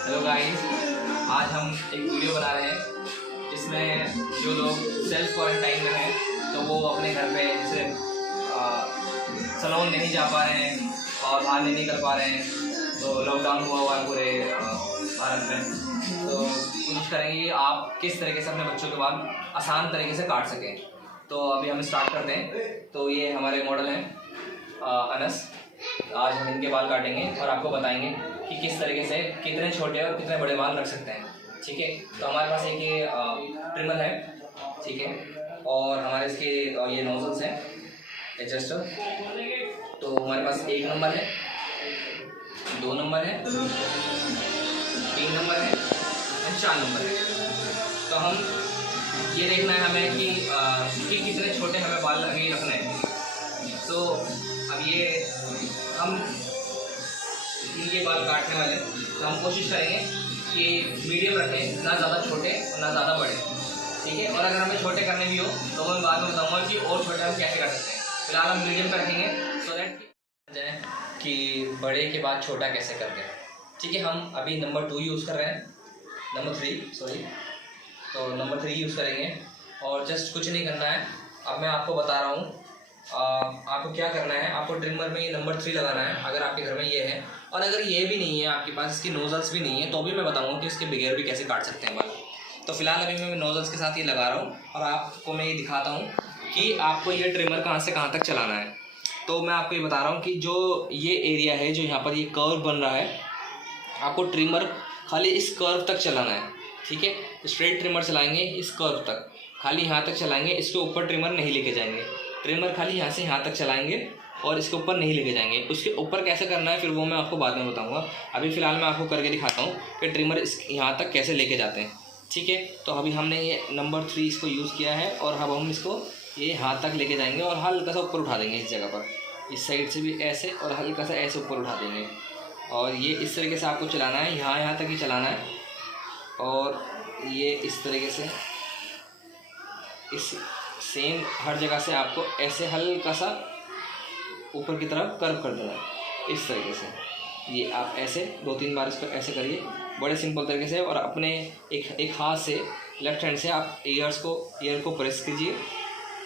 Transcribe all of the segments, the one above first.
Hello guys, आज हम एक वीडियो बना रहे हैं जिसमें जो लोग सेल्फ क्वारंटाइन में हैं तो वो अपने घर पे जैसे सैलून नहीं जा पा रहे हैं और बाहर नहीं निकल पा रहे हैं, तो लॉकडाउन हुआ है पूरे भारत में। तो कोशिश करेंगे कि आप किस तरीके से अपने बच्चों के बाल आसान तरीके से काट सकें। तो अभी हम स्टार्ट करते हैं। तो ये हमारे मॉडल हैं अनस। आज हम इनके बाल काटेंगे और आपको बताएंगे कि किस तरीके से कितने छोटे और कितने बड़े बाल रख सकते हैं। ठीक है, तो हमारे पास एक ये ट्रिमर है, ठीक है, और हमारे इसके ये नोजल्स हैं एडजस्टर। तो हमारे पास 1 नंबर है, 2 नंबर है, 3 नंबर है और 4 नंबर है। तो हम ये देखना है हमें कि कितने छोटे हमें बाल अभी रखने हैं। तो अब ये हम इनके बाल काटने वाले हैं, तो हम कोशिश करेंगे कि मीडियम रखें, ना ज़्यादा छोटे और ना ज़्यादा बड़े। ठीक है, और अगर हमें छोटे करने भी हो तो मैं बाद में बताऊंगा कि और छोटे हम कैसे कर सकते हैं। फिलहाल हम मीडियम पे रखेंगे सो दैट जाए कि बड़े के बाद छोटा कैसे करते हैं। ठीक है, हम अभी नंबर 2 यूज़ कर रहे हैं, नंबर 3 सॉरी। तो नंबर 3 यूज़ करेंगे और जस्ट कुछ नहीं करना है। अब मैं आपको बता रहा हूँ आपको क्या करना है। आपको ट्रिमर में नंबर 3 लगाना है अगर आपके घर में ये है, और अगर ये भी नहीं है आपके पास, इसकी नोजल्स भी नहीं है, तो भी मैं बताऊंगा कि इसके बगैर भी कैसे काट सकते हैं बाल। तो फिलहाल अभी मैं नोजल्स के साथ ये लगा रहा हूँ और आपको मैं ये दिखाता हूँ कि आपको ये ट्रिमर कहाँ से कहाँ तक चलाना है। तो मैं आपको ये बता रहा हूँ कि जो ये एरिया है, जो यहाँ पर ये कर्व बन रहा है, आपको ट्रिमर खाली इस कर्व तक चलाना है। ठीक है, स्ट्रेट ट्रिमर चलाएंगे इस कर्व तक, खाली यहाँ तक चलाएंगे, इसके ऊपर ट्रिमर नहीं लेके जाएंगे। ट्रिमर खाली यहाँ से यहाँ तक चलाएंगे और इसके ऊपर नहीं लेके जाएंगे। उसके ऊपर कैसे करना है फिर वो मैं आपको बाद में बताऊंगा। अभी फ़िलहाल मैं आपको करके दिखाता हूँ कि ट्रिमर इस यहाँ तक कैसे लेके जाते हैं। ठीक है, तो अभी हमने ये नंबर 3 इसको यूज़ किया है और अब हम इसको ये हाथ तक लेके जाएंगे और हल्का सा ऊपर उठा देंगे इस जगह पर, इस साइड से भी ऐसे और हल्का सा ऐसे ऊपर उठा देंगे। और ये इस तरीके से आपको चलाना है, यहाँ तक ही चलाना है। और ये इस तरीके से इस सेम हर जगह से आपको ऐसे हल्का सा ऊपर की तरफ कर्व कर देना है इस तरीके से। ये आप ऐसे 2-3 बार इसको ऐसे करिए बड़े सिंपल तरीके से, और अपने एक हाथ से लेफ्ट हैंड से आप ईयर को प्रेस कीजिए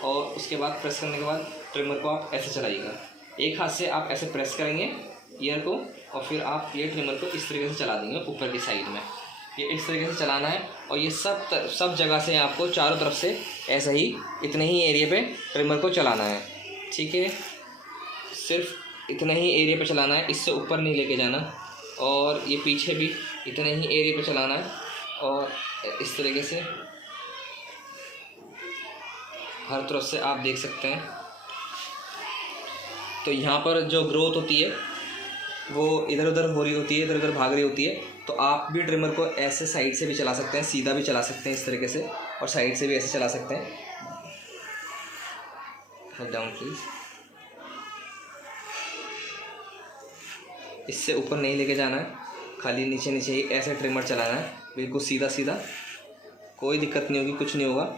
और उसके बाद प्रेस करने के बाद ट्रिमर को आप ऐसे चलाइएगा। एक हाथ से आप ऐसे प्रेस करेंगे ईयर को और फिर आप ये ट्रिमर को इस तरीके से चला देंगे ऊपर की साइड में। ये इस तरीके से चलाना है और ये सब जगह से आपको चारों तरफ से ऐसा ही इतने ही एरिया पे ट्रिमर को चलाना है। ठीक है, सिर्फ इतने ही एरिया पे चलाना है, इससे ऊपर नहीं लेके जाना। और ये पीछे भी इतने ही एरिया पे चलाना है और इस तरीके से हर तरफ से आप देख सकते हैं। तो यहाँ पर जो ग्रोथ होती है वो इधर उधर हो रही होती है, इधर उधर भाग रही होती है। तो आप भी ट्रिमर को ऐसे साइड से भी चला सकते हैं, सीधा भी चला सकते हैं इस तरीके से, और साइड से भी ऐसे चला सकते हैं। Head down please. इससे ऊपर नहीं लेके जाना है, खाली नीचे नीचे ही ऐसे ट्रिमर चलाना है, बिल्कुल सीधा सीधा, कोई दिक्कत नहीं होगी, कुछ नहीं होगा।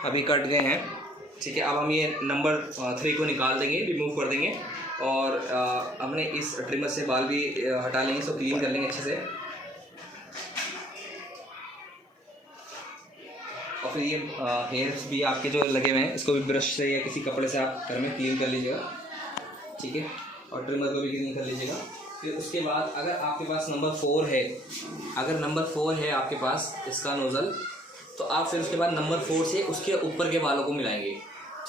अभी कट गए हैं। ठीक है, अब हम ये नंबर 3 को निकाल देंगे, रिमूव कर देंगे और हमने इस ट्रिमर से बाल भी हटा लेंगे, इसको क्लीन कर लेंगे अच्छे से। और फिर ये हेयर्स भी आपके जो लगे हुए हैं, इसको भी ब्रश से या किसी कपड़े से आप घर में क्लीन कर लीजिएगा। ठीक है, और ट्रिमर को भी क्लीन कर लीजिएगा। फिर उसके बाद अगर आपके पास नंबर 4 है, अगर नंबर 4 है आपके पास इसका नोज़ल, तो आप फिर उसके बाद नंबर 4 से उसके ऊपर के बालों को मिलाएंगे,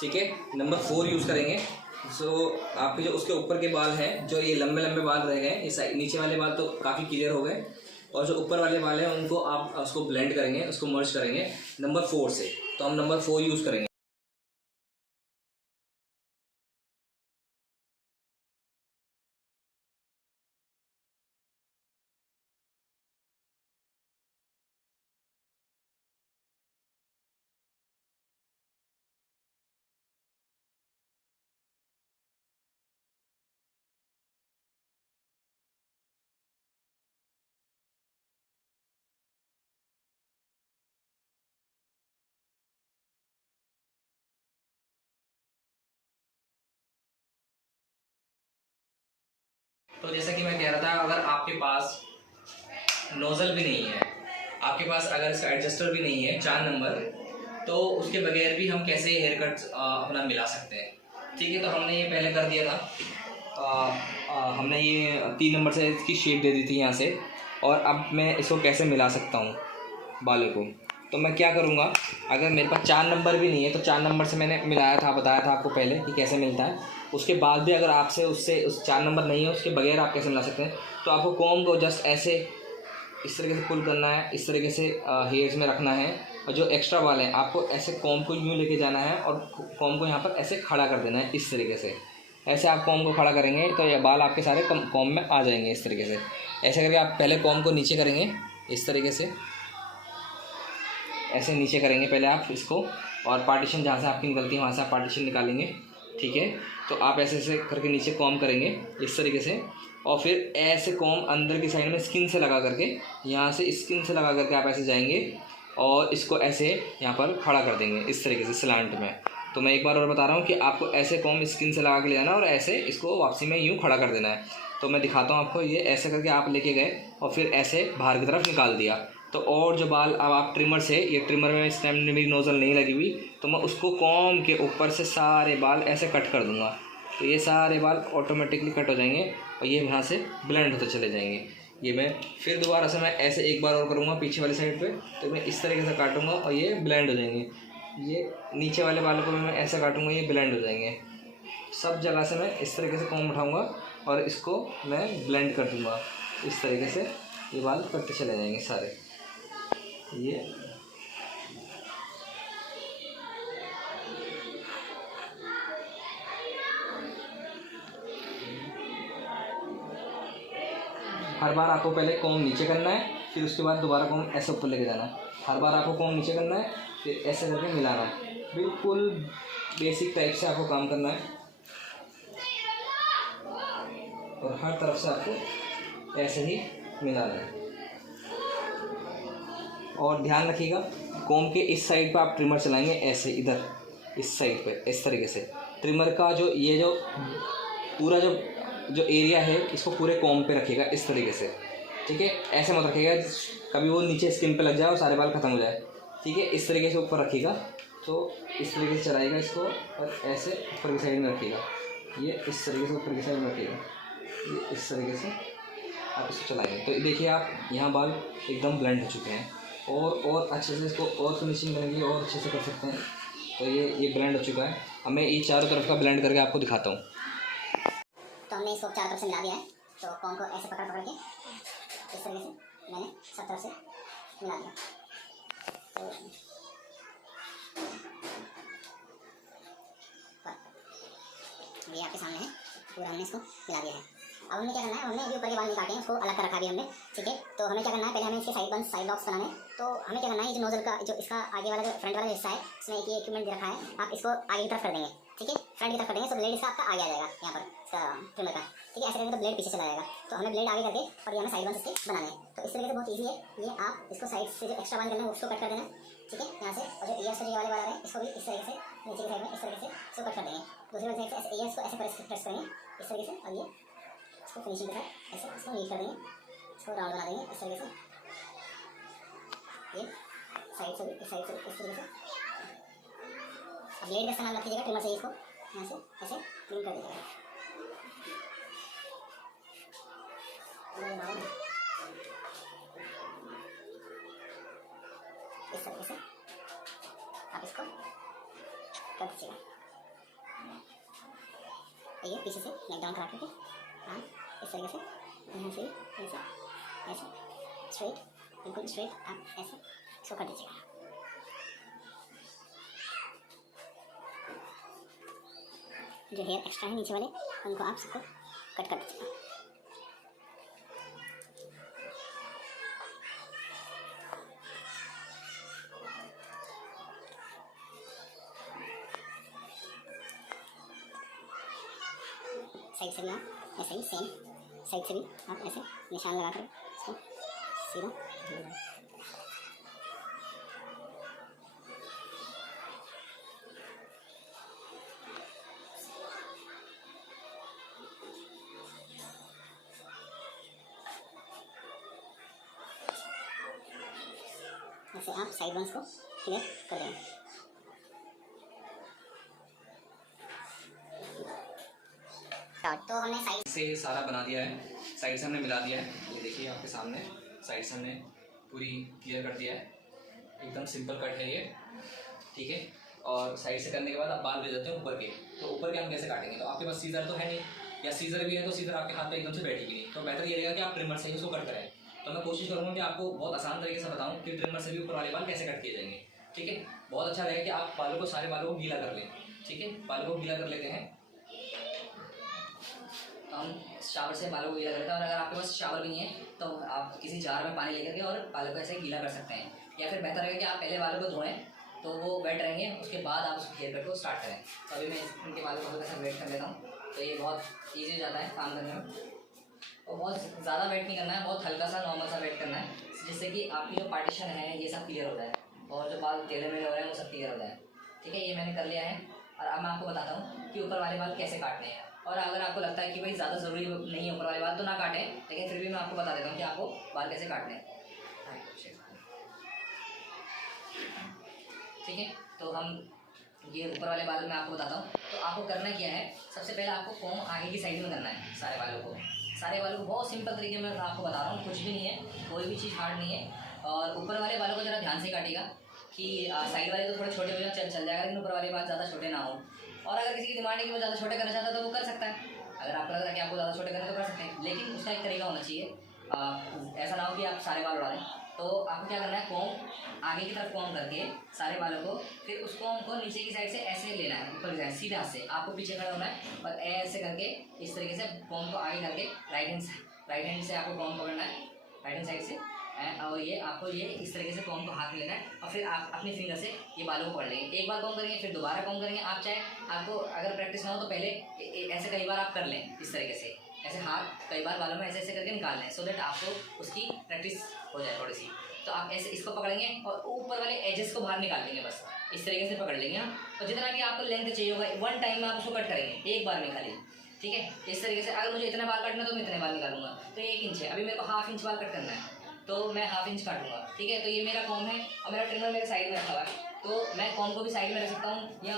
ठीक है। नंबर 4 यूज़ करेंगे। सो आपके जो उसके ऊपर के बाल हैं, जो ये लंबे लंबे बाल रह गए, ये नीचे वाले बाल तो काफ़ी क्लियर हो गए, और जो ऊपर वाले बाल हैं उनको आप उसको ब्लेंड करेंगे, उसको मर्ज करेंगे नंबर 4 से। तो हम नंबर 4 यूज़ करेंगे। तो जैसा कि मैं कह रहा था, अगर आपके पास नोज़ल भी नहीं है, आपके पास अगर इसका एडजस्टर भी नहीं है 4 नंबर, तो उसके बगैर भी हम कैसे हेयर कट अपना मिला सकते हैं, ठीक है। तो हमने ये पहले कर दिया था, हमने ये 3 नंबर से इसकी शेप दे दी थी यहाँ से, और अब मैं इसको कैसे मिला सकता हूँ बालों को। तो मैं क्या करूँगा, अगर मेरे पास 4 नंबर भी नहीं है तो 4 नंबर से मैंने मिलाया था, बताया था आपको पहले कि कैसे मिलता है। उसके बाद भी अगर आपसे उससे उस 4 नंबर नहीं है, उसके बगैर आप कैसे मिला सकते हैं। तो आपको कॉम्ब को जस्ट ऐसे इस तरीके से पुल करना है, इस तरीके से हेयर्स में रखना है, और जो एक्स्ट्रा बाल हैं आपको ऐसे कॉम्ब को यूँ लेके जाना है और कॉम्ब को यहाँ पर ऐसे खड़ा कर देना है, इस तरीके से। ऐसे आप कॉम्ब को खड़ा करेंगे तो ये बाल आपके सारे कॉम्ब में आ जाएंगे इस तरीके से। ऐसे करके आप पहले कॉम्ब को नीचे करेंगे इस तरीके से, ऐसे नीचे करेंगे पहले आप इसको, और पार्टीशन जहाँ से आपकी निकलती है वहाँ से आप पार्टीशन निकालेंगे, ठीक है। तो आप ऐसे ऐसे करके नीचे कॉम्ब करेंगे इस तरीके से, और फिर ऐसे कॉम्ब अंदर की साइड में स्किन से लगा करके, यहाँ से स्किन से लगा करके आप ऐसे जाएंगे और इसको ऐसे यहाँ पर खड़ा कर देंगे इस तरीके से स्लैंट में। तो मैं एक बार और बता रहा हूँ कि आपको ऐसे कॉम्ब स्किन से लगा के ले जाना और ऐसे इसको वापसी में यूँ खड़ा कर देना है। तो मैं दिखाता हूँ आपको, ये ऐसे करके आप लेके गए और फिर ऐसे बाहर की तरफ निकाल दिया। तो और जो बाल अब आप ट्रिमर से, ये ट्रिमर में इस टाइम मेरी नोज़ल नहीं लगी हुई, तो मैं उसको कॉम्ब के ऊपर से सारे बाल ऐसे कट कर दूँगा। तो ये सारे बाल ऑटोमेटिकली कट हो जाएंगे और ये यहाँ से ब्लेंड होते चले जाएंगे। ये मैं फिर दोबारा से मैं ऐसे एक बार और करूँगा पीछे वाली साइड पे, तो मैं इस तरीके से काटूँगा और ये ब्लेंड हो जाएंगे। ये नीचे वाले बालों को भी मैं ऐसे काटूँगा, ये ब्लेंड हो जाएंगे। सब जगह से मैं इस तरीके से कॉम्ब उठाऊँगा और इसको मैं ब्लेंड कर दूँगा इस तरीके से। ये बाल कटते चले जाएंगे सारे। ये हर बार आपको पहले कॉम्ब नीचे करना है, फिर उसके बाद दोबारा कॉम्ब ऐसे ऊपर लेके जाना है। हर बार आपको कॉम्ब नीचे करना है, फिर ऐसे करके मिलाना है। बिल्कुल बेसिक टाइप से आपको काम करना है और हर तरफ से आपको ऐसे ही मिलाना है। और ध्यान रखिएगा, कॉम्ब के इस साइड पे आप ट्रिमर चलाएंगे ऐसे, इधर इस साइड पे इस तरीके से। ट्रिमर का जो ये जो पूरा जो एरिया है, इसको पूरे कॉम्ब पे रखिएगा इस तरीके से, ठीक है। ऐसे मत रखिएगा कभी वो नीचे स्किन पे लग जाए और सारे बाल ख़त्म हो जाए, ठीक है। इस तरीके से ऊपर रखिएगा, तो इस तरीके से चलाइएगा इसको और ऐसे ऊपर की साइड में रखिएगा। ये इस तरीके से ऊपर की साइड में रखिएगा, ये इस तरीके से आप इसको चलाएंगे। तो देखिए आप यहाँ बाल एकदम ब्लेंड हो चुके हैं, और अच्छे से इसको और फिनिशिंग करेंगे और अच्छे से कर सकते हैं। तो ये ब्लेंड हो चुका है। अब मैं ये चारों तरफ का ब्लेंड करके आपको दिखाता हूँ। तो हमने इसको चारों तरफ से मिला दिया है। तो कॉम्ब को ऐसे पकड़ के इस तरीके से मैंने सब तरफ से मिला दिया। तो ये आपके सामने है, पूरा हमने इसको मिला दिया है। अब हमें क्या करना है, हमने अभी ऊपर के बाल नहीं काटे हैं, उसको अलग कर रखा भी हमने, ठीक है। तो हमें क्या करना है, पहले हमें इसके साइड लॉक्स बनाने हैं। तो हमें क्या करना है, ये जो नोजल का जो इसका आगे वाला जो फ्रंट वाला हिस्सा है, इसमें एक ये इक्विपमेंट दे रखा है, आप इसको आगे की तरफ कर देंगे, ठीक है। फ्रंट की तरफ कर देंगे तो ब्लेड इसका आपका आगे आ जाएगा यहाँ पर इसका ट्रिमर का, ठीक है। ऐसे करेंगे तो ब्लेड पीछे चला जाएगा। तो हमें ब्लेड आगे करके और ये हमें साइड वन इसके बनाने हैं। तो इस तरीके से बहुत ईजी है ये। आप इसको साइड से जो एक्स्ट्रा बाल करना है उसको कट कर देना, ठीक है, यहाँ से। और जो ईयर्स से वाले बाल है इसको भी इस तरीके से नीचे की साइड में इस तरीके से इसको कट कर देंगे। दूसरी वाली साइड से ऐसे ईयर्स को ऐसे प्रेस करेंगे इस तरीके से, और ये इसको फिनिशिंग के साथ ऐसे इसको नीट कर देंगे, इसको राउंड बना देंगे इस तरीके से। ये साइड से भी इस साइड से इस तरीके से। अब ब्लेड का इस्तेमाल मत कीजिएगा, ट्रिमर से इसको यहाँ से ऐसे क्लीन कर दीजिएगा। इस तरीके से इसको कर दीजिएगा। ये पीछे से नेक डाउन करा करके हाँ इस तरीके से यहाँ से ऐसे स्ट्रेट, बिल्कुल स्ट्रेट आप ऐसे इसको कर दीजिएगा। जो हेयर एक्स्ट्रा है नीचे वाले उनको आप सबको कट कर दीजिएगा। साइड से भी आप ऐसे ही सेम साइड से भी आप ऐसे निशान लगा कर इसको सीधा ऐसे आप साइड बंस को क्लियर कर देंगे। तो हमने साइड से सारा बना दिया है, साइड से हमने मिला दिया है। ये देखिए आपके सामने साइड से हमने पूरी क्लियर कर दिया है। एकदम सिंपल कट है ये, ठीक है। और साइड से करने के बाद आप बाल ले जाते हैं ऊपर के, तो ऊपर के हम कैसे काटेंगे? तो आपके पास सीजर तो है नहीं, या सीजर भी है तो सीजर आपके हाथ में एकदम से बैठेगी नहीं, तो बेहतर ये रहेगा कि आप ट्रिमर से ही उसको कट करें। तो मैं कोशिश करूँगा कि आपको बहुत आसान तरीके से बताऊँ कि ट्रिमर से भी ऊपर वाले बाल कैसे कट किए जाएंगे, ठीक है। बहुत अच्छा रहेगा कि आप बालों को, सारे बालों को गीला कर लें, ठीक है। बालों को गीला कर लेते हैं, तो हम शावर से बालों को गीला करते हैं। और अगर आपके पास शावर भी नहीं है तो आप किसी जार में पानी लेकर के और बालों को ऐसे गीला कर सकते हैं। या फिर बेहतर रहेगा कि आप पहले बालों को धोएं तो वो वेट रहेंगे, उसके बाद आप उसको हेयर कट को स्टार्ट करें। तो अभी मैं इनके बालों को हल्का सा वेट कर लेता हूँ, तो ये बहुत ईजी हो जाता है काम करने में। और बहुत ज़्यादा वेट नहीं करना है, बहुत हल्का सा नॉर्मल सा वेट करना है, जिससे कि आपकी जो पार्टीशन है ये सब क्लियर हो जाए और जो बाल टेढ़े मेढ़े हो रहे हैं वो सब क्लियर हो जाए, ठीक है। ये मैंने कर लिया है। और अब मैं आपको बताता हूँ कि ऊपर वाले बाल कैसे काटने हैं। और अगर आपको लगता है कि भाई ज़्यादा ज़रूरी नहीं है ऊपर वाले बाल तो ना काटें, लेकिन फिर भी मैं आपको बता देता हूँ कि आपको बाल कैसे काटने हैं, ठीक है। तो हम ये ऊपर वाले बाल मैं आपको बताता हूँ। तो आपको करना क्या है, सबसे पहले आपको कॉम्ब आगे की साइड में करना है सारे बालों को। बहुत सिंपल तरीके में आपको बता रहा हूँ, कुछ भी नहीं है, कोई भी चीज़ हार्ड नहीं है। और ऊपर वाले बालों को ज़रा ध्यान से काटेगा कि साइड वाले तो थोड़े छोटे हो जाए चल जाएगा, लेकिन ऊपर वाले बाल ज़्यादा छोटे ना हो। और अगर किसी की डिमांड है कि वो ज़्यादा छोटे करना चाहता है तो वो कर सकता है। अगर आपको लग रहा है कि आपको ज़्यादा छोटे करना तो कर सकते हैं, लेकिन उसका एक तरीका होना चाहिए। ऐसा ना हो कि आप सारे बाल उड़ा दें। तो आपको क्या करना है, कॉम्ब आगे की तरफ कॉम्ब करके सारे बालों को, फिर उस कॉम्ब को नीचे की साइड से ऐसे लेना है, ऊपर की साइड सीधे हाथ से। आपको पीछे खड़ा होना है और ऐसे करके इस तरीके से कॉम्ब को आगे करके राइट हैंड से आपको कॉम्ब पकड़ना है, राइट हैंड साइड से। और ये आपको ये इस तरीके से कॉम्ब को हाथ में लेना है और फिर आप अपनी फिंगर से ये बालों को पकड़ लेंगे। एक बार कॉम्ब करेंगे, फिर दोबारा कॉम्ब करेंगे। आप चाहे आपको अगर प्रैक्टिस ना हो तो पहले ऐसे कई बार आप कर लें, इस तरीके से ऐसे हाथ कई बार बालों में ऐसे ऐसे करके निकाल लें, सो दैट आपको उसकी प्रैक्टिस हो जाए थोड़ी सी। तो आप ऐसे इसको पकड़ेंगे और ऊपर वाले एजेस को बाहर निकाल देंगे, बस इस तरीके से पकड़ लेंगे आप। और जितना भी आपको लेंथ चाहिए होगा वन टाइम में आप उसको कट करेंगे, एक बार में खाली, ठीक है। इस तरीके से अगर मुझे इतना बाल काटना तो मैं इतने बाल निकालूंगा। तो 1 इंच है, अभी मेरे को ½ इंच बाल कट करना है तो मैं ½ इंच काटूंगा, ठीक है। तो ये मेरा कॉम्ब है और मेरा ट्रिमर मेरे साइड में रखा हुआ है, तो मैं कॉम्ब को भी साइड में रख सकता हूँ, या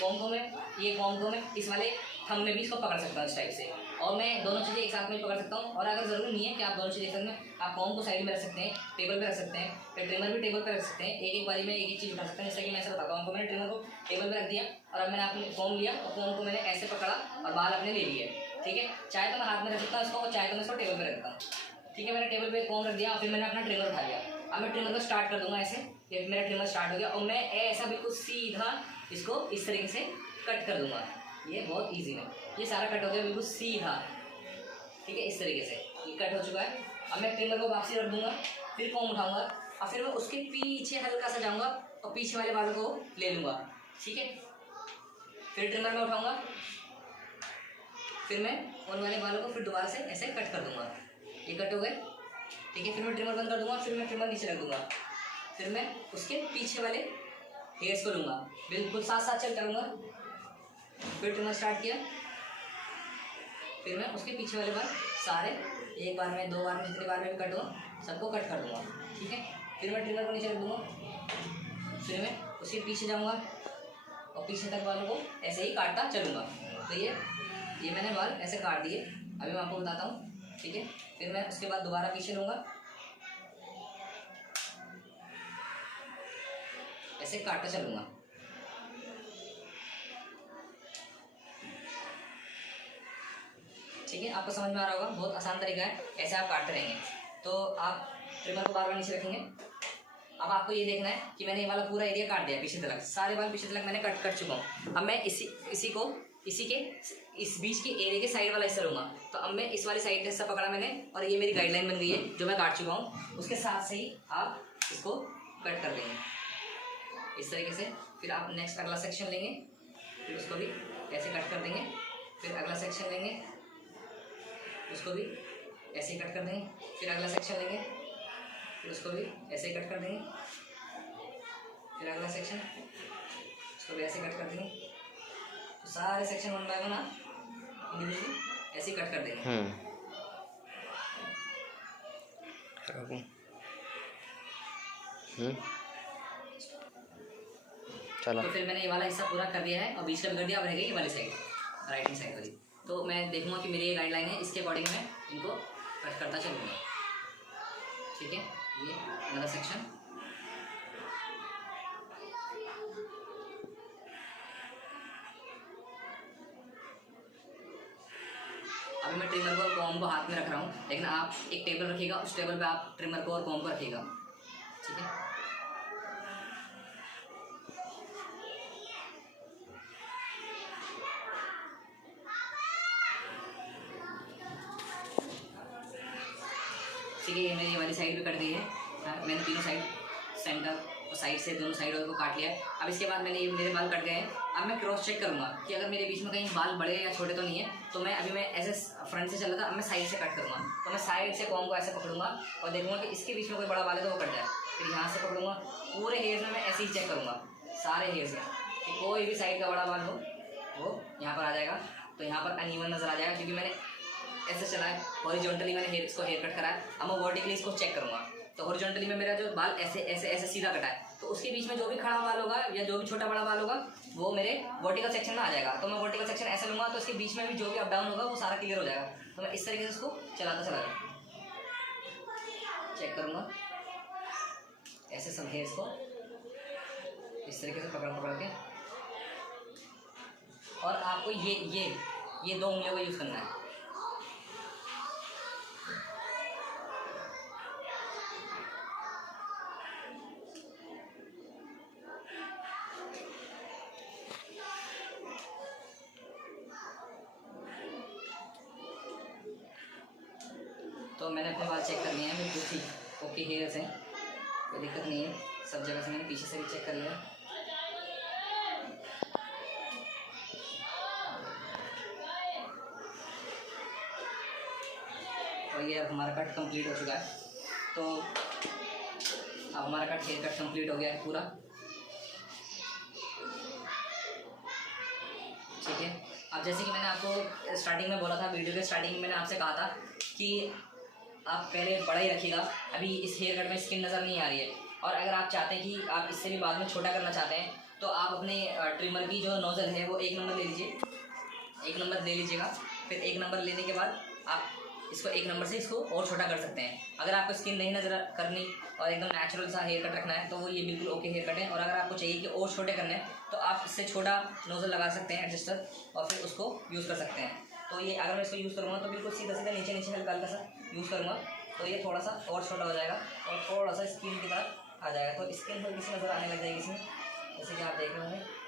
कॉम्ब को मैं इस वाले थंब में भी इसको पकड़ सकता हूँ इस टाइप से। और मैं दोनों चीज़ें एक साथ में पकड़ सकता हूँ। और अगर ज़रूरी नहीं है कि आप दोनों चीज़ें एक साथ में, आप कॉम्ब को साइड में रख सकते हैं, टेबल पे रख सकते हैं, फिर ट्रिमर भी टेबल पे रख सकते हैं। एक बारी में एक चीज़ उठा सकते हैं। जैसे कि मैं ऐसा बताता हूँ आपको, मैंने ट्रिमर को टेबल पे रख दिया और अब मैंने अपने कॉम्ब लिया और कॉम्ब को मैंने ऐसे पकड़ा और बाल अपने ले लिए, ठीक है। चाहे तो मैं हाथ में रख सकता हूँ इसको, और चाहे तो मैं इसको टेबल पर रखता हूँ, ठीक है। मैंने टेबल पे कॉम्ब रख दिया और फिर मैंने अपना ट्रिमर उठा लिया। अब मैं ट्रिमर को स्टार्ट कर दूंगा ऐसे, ये मेरा ट्रिमर स्टार्ट हो गया और मैं ऐसा बिल्कुल सीधा इसको इस तरीके से कट कर दूंगा। ये बहुत ईजी है, ये सारा कट हो गया बिल्कुल सीधा, ठीक है। इस तरीके से ये कट हो चुका है। अब मैं ट्रिमर को वापसी रख दूंगा, फिर कॉम्ब उठाऊंगा और फिर मैं उसके पीछे हल्का सा जाऊंगा और पीछे वाले बालों को ले लूँगा, ठीक है। फिर ट्रिमर में उठाऊंगा, फिर मैं उन वाले बालों को फिर दोबारा से ऐसे कट कर दूंगा। ये कट हो गए, ठीक है। फिर मैं ट्रिमर बंद कर दूंगा, फिर मैं ट्रिमर नीचे रख दूंगा, फिर मैं उसके पीछे वाले हेयर्स को लूँगा, बिल्कुल साथ साथ चल करूँगा। फिर ट्रिमर स्टार्ट किया, फिर मैं उसके पीछे वाले बाल सारे एक बार में, 2 बार में, जितनी बार में भी कट दूँगा सबको कट कर दूँगा, ठीक है। फिर मैं ट्रिमर को नीचे रख दूँगा, फिर मैं उसके पीछे जाऊँगा और पीछे तक बालों को ऐसे ही काटता चलूँगा। तो ये मैंने बाल ऐसे काट दिए, अभी मैं आपको बताता हूँ, ठीक है। फिर मैं उसके बाद दोबारा पीछे लूँगा, ऐसे काटता चलूँगा, ठीक है, आपको समझ में आ रहा होगा, बहुत आसान तरीका है, ऐसे आप काटते रहेंगे। तो आप ट्रिमर को बार बार नीचे रखेंगे। अब आपको ये देखना है कि मैंने ये वाला पूरा एरिया काट दिया पीछे तक, सारे बाल पीछे तक मैंने कट कर चुका हूँ। अब मैं इसी के इस बीच के एरिया के साइड वाला हिस्सा लूँगा। तो अब मैं इस वाले साइड हिस्सा पकड़ा मैंने, और ये मेरी गाइडलाइन बन गई है जो मैं काट चुका हूँ। उसके साथ से ही आप इसको कट कर देंगे इस तरीके से। फिर आप नेक्स्ट अगला सेक्शन लेंगे, फिर उसको भी ऐसे कट कर देंगे। फिर अगला सेक्शन लेंगे, उसको भी ऐसे ही कट कर देंगे। फिर अगला सेक्शन लेंगे, फिर उसको भी ऐसे ही कट कर देंगे। फिर अगला सेक्शन, उसको भी ऐसे कट कर देंगे। तो सारे सेक्शन वन बाय वन आप इंडिविजुअली ऐसे ही कट कर देंगे। चलो, तो फिर मैंने ये वाला हिस्सा पूरा कर दिया है और बीच का भी कर दिया। अब रह गई ये वाली साइड, राइट हैंड साइड वाली। तो मैं देखूंगा कि मेरी ये गाइडलाइन है, इसके अकॉर्डिंग मैं इनको कट करता चलूँगा। ठीक है, ये अगला सेक्शन। अभी मैं ट्रिमर को और कॉम्ब को हाथ में रख रहा हूँ, लेकिन आप एक टेबल रखिएगा, उस टेबल पे आप ट्रिमर को और कॉम्ब को रखिएगा। ठीक है, ठीक है, ये मेरी वाली साइड भी कट गई है। मैंने तीनों साइड, सेंटर और साइड से दोनों साइडों को काट लिया है। अब इसके बाद मैंने ये मेरे बाल कट गए हैं। अब मैं क्रॉस चेक करूँगा कि अगर मेरे बीच में कहीं बाल बड़े या छोटे तो नहीं है। तो मैं अभी मैं ऐसे फ्रंट से चल रहा था, अब मैं साइड से कट करूँगा। तो मैं साइड से कॉम्ब को ऐसे पकड़ूंगा और देखूँगा कि इसके बीच में कोई बड़ा बाल है तो वो कट जाए। फिर यहाँ से पकड़ूंगा, पूरे हेयर्स में मैं ऐसे ही चेक करूँगा, सारे हेयर्स में, कि कोई भी साइड का बड़ा बाल हो वो यहाँ पर आ जाएगा। तो यहाँ पर अनइवन नज़र आ जाएगा, क्योंकि मैंने ऐसे चला है, हॉरिजॉन्टली मैंने इसको हेयर कट करा है। अब मैं वर्टिकली इसको चेक करूँगा। तो हॉरिजॉन्टली में मेरा जो बाल ऐसे ऐसे ऐसे सीधा कटा है, तो उसके बीच में जो भी खड़ा बाल होगा या जो भी छोटा बड़ा बाल होगा वो मेरे वर्टिकल सेक्शन में आ जाएगा। तो मैं वर्टिकल सेक्शन ऐसे लूँगा, तो इसके बीच में भी जो भी अप डाउन होगा वो सारा क्लियर हो जाएगा। तो मैं इस तरीके से इसको चलाता चला चेक करूँगा, ऐसे सब हेयर्स को इस तरीके से पकड़ पकड़ के। और आपको ये दो उंगलियों का यूज़ करना है। तो मैंने अपने बाल चेक कर लिए हैं, बिल्कुल ठीक ओके हेयर्स हैं, कोई दिक्कत नहीं है। सब जगह से मैंने पीछे से भी चेक कर लिया। और ये अब हमारा कट कंप्लीट हो चुका है। तो अब हमारा हेयर कट कंप्लीट हो गया है पूरा। ठीक है, अब जैसे कि मैंने आपको स्टार्टिंग में बोला था, वीडियो के स्टार्टिंग में मैंने आपसे कहा था कि आप पहले बड़ा ही रखिएगा। अभी इस हेयर कट में स्किन नज़र नहीं आ रही है, और अगर आप चाहते हैं कि आप इससे भी बाद में छोटा करना चाहते हैं, तो आप अपने ट्रिमर की जो नोज़ल है वो 1 नंबर ले लीजिए, 1 नंबर ले लीजिएगा। फिर 1 नंबर लेने के बाद आप इसको 1 नंबर से इसको और छोटा कर सकते हैं। अगर आपको स्किन नहीं नज़र करनी और एकदम नेचुरल सा हेयर कट रखना है तो वो ये बिल्कुल ओके हेयर कट है। और अगर आपको चाहिए कि और छोटे करने हैं तो आप इससे छोटा नोज़ल लगा सकते हैं एडजस्टर, और फिर उसको यूज़ कर सकते हैं। तो ये अगर मैं इसको यूज़ करूँगा तो बिल्कुल सीधा सीधा नीचे नीचे हल्का हल्का सा यूज़ करूँगा, तो ये थोड़ा सा और छोटा हो जाएगा और थोड़ा सा स्किन की तरफ आ जाएगा। तो स्किन हल्की सी नज़र आने लग जाएगी इसमें, जैसे कि आप देख रहे होंगे।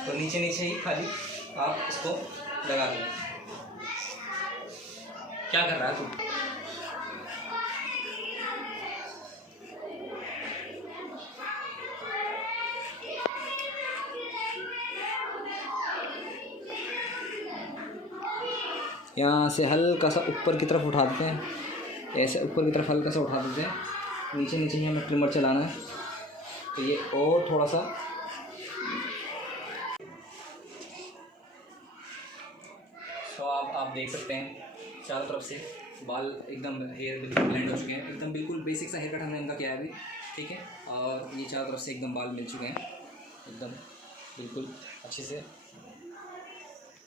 तो नीचे नीचे ही खाली आप इसको लगा दो। क्या कर रहा है तू? यहाँ से हल्का सा ऊपर की तरफ उठा देते हैं, ऐसे ऊपर की तरफ हल्का सा उठा देते हैं, नीचे नीचे ही हमें ट्रिमर चलाना है। तो ये और थोड़ा सा तो आप देख सकते हैं चारों तरफ से बाल एकदम हेयर बिल्कुल ब्लेंड हो चुके हैं, एकदम बिल्कुल बेसिक सा हेयर कट हमने इनका किया है अभी, ठीक है। और ये चारों तरफ से एकदम बाल मिल चुके हैं एकदम बिल्कुल अच्छे से,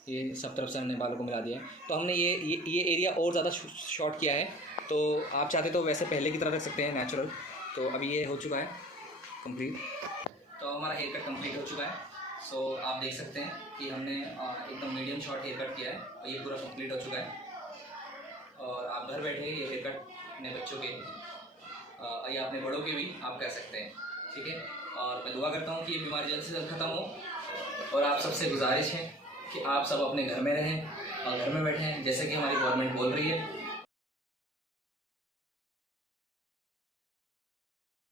ये सब तरफ से हमने बालों को मिला दिया है। तो हमने ये एरिया और ज़्यादा शॉर्ट किया है, तो आप चाहते तो वैसे पहले की तरह रख सकते हैं नेचुरल। तो अभी ये हो चुका है कंप्लीट, तो हमारा हेयर कट कंप्लीट हो चुका है। सो आप देख सकते हैं कि हमने एकदम मीडियम शॉर्ट हेयर कट किया है और ये पूरा कंप्लीट हो चुका है। और आप घर बैठे ये हेयर कट अपने बच्चों के या अपने बड़ों के भी आप कर सकते हैं, ठीक है। और मैं दुआ करता हूँ कि ये बीमारी जल्द से जल्द ख़त्म हो। और आप सबसे गुजारिश है कि आप सब अपने घर में रहें और घर में बैठें, जैसे कि हमारी गवर्नमेंट बोल रही है।